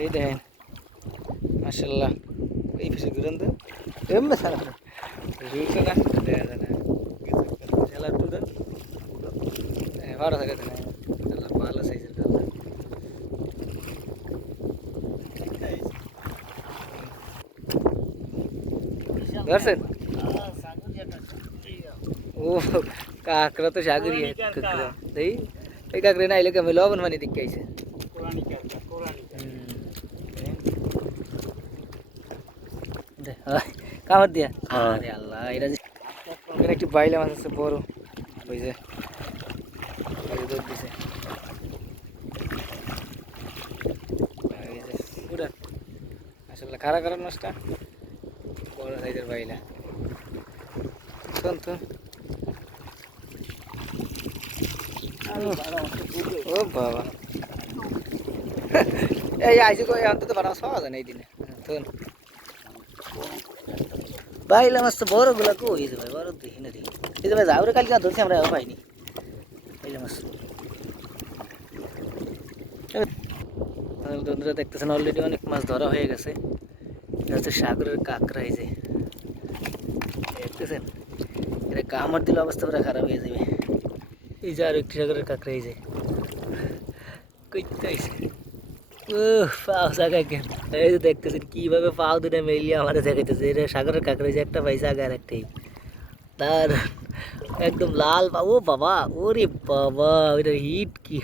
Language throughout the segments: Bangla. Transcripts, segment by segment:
এই দেখেন মাসাল্লাহ এই ফেসে ঘুরেন তো এমনি সারা রুলছে না দেখা যায় না খেলার টুরে ভালো থাকে না আল্লাহ ভালো সাইজের কাল্লা ধরছেন ও কাকড়া তো সাগরি কাকড়া। এই এই কাকড়ে না আইলে কেমন লবণ পানি দিকে আইছে। কামড় দিয়া। আরে আল্লাহ এটা যে এখানে একটি বাইলা মাছ আছে বড়। ওই যে ওই দিছে। আসলে খারা খারাপ মাছটা বড় সাইজের বাইলা। শোন তো। ও বাবা। এই আইসি অন্তত বানাও সহজ না এই দিনে। বাইলা মাছ তো বড়গুলা কো হয়েছে ভাই, বড় দেখি না দেখি। এই ভাই যাওরে কালকে ধরছি, আমরা পাইনি। বাইলা মাছ। বন্ধুরা দেখতেছেন অলরেডি অনেক মাছ ধরা হয়ে গেছে। এটা হচ্ছে সাগরের কাঁকড়া, এই যে। দেখতেছেন? এটা কামড় দিলে অবস্থা পুরো খারাপ হয়ে যাবে। এই যে আর একটি সাগরের কাঁকড়া, এই যে। কইতে ও পাও জায়গায় কেন? এই যে দেখতেছেন কীভাবে পাও দুটা মিলিয়ে আমাদের দেখাইতেছে। এটা সাগরের কাঁকড়া যে একটা পাইছে আগে আর একটাই তার একদম লাল পা ও বাবা, ওরে বাবা, ওইটা হিট কি?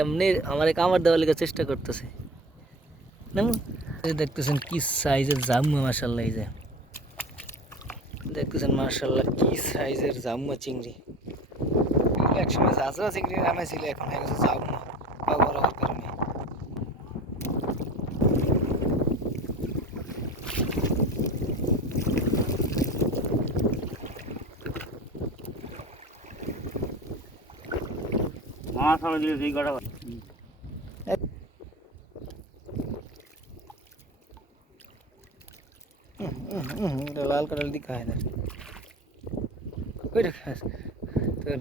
এমনি আমার কামড় দেওয়ার লেগে চেষ্টা করতেছে। দেখতেছেন কি সাইজের জাম্মু মাসাল্লাহ এই যে। দেখতেছেন মার্শাল্লাহ কি সাইজের জাম্মা চিংড়ি এগুলো একসময় জাজরা চিংড়ি নামে ছিল এখন হয়ে গেছে জাম্মা বা বড় হওয়ার কারণে মাছ হবে দিলে দুই কটা হুম, হুম, হুম, এটা লাল কালার দিকে খায় না কই রাখা আছে তোর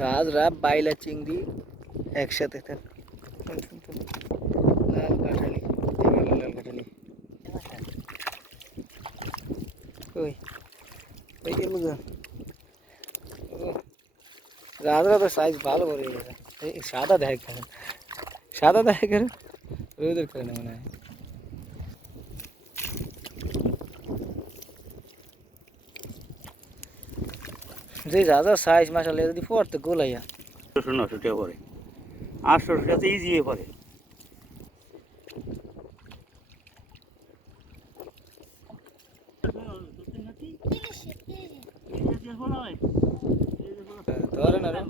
রাজ রাব বাইলা চিংড়ি একসাথে থাক লাল কাঠালি এগুলো লাল কাঠালি কই কই গেল গো ও রাজরা তো সাইজ ভালো করে গেছে। সাদা দেয় কেন? সাদা কেন? রোদের করে না মনে হয়। যে রাজা সাইজ মাসালে যদি পড়তে গোলাইয়া। নশো টাকা পরে আটশো টাকা তো ইজি পরে ধরে না রে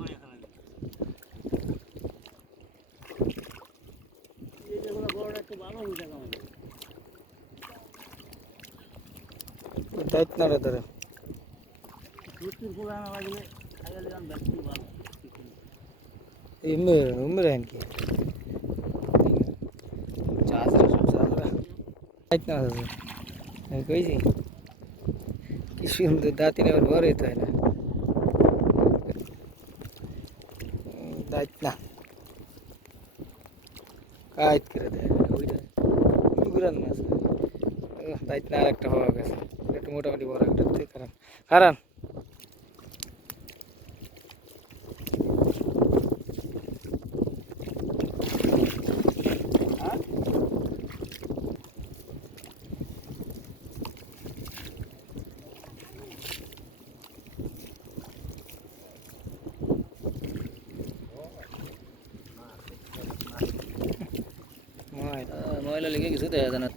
দায়িত্ব না রে ধরে এমনি এমনি রাখেন কি চাষরা সব চাষরা দায়িত্ব না আছে আমি কইছি কি সুন্দর দাঁতিনে আবার বড় হইতে হয় না দায়িত্ব না কাজ করে দেয়। ওইটা গুরান মাছ দায়িত্ব আর একটা পাওয়া গেছে একটু মোটামুটি বড় একটা কারণ খারাপ महिलाले के के छ त्यहाँ जान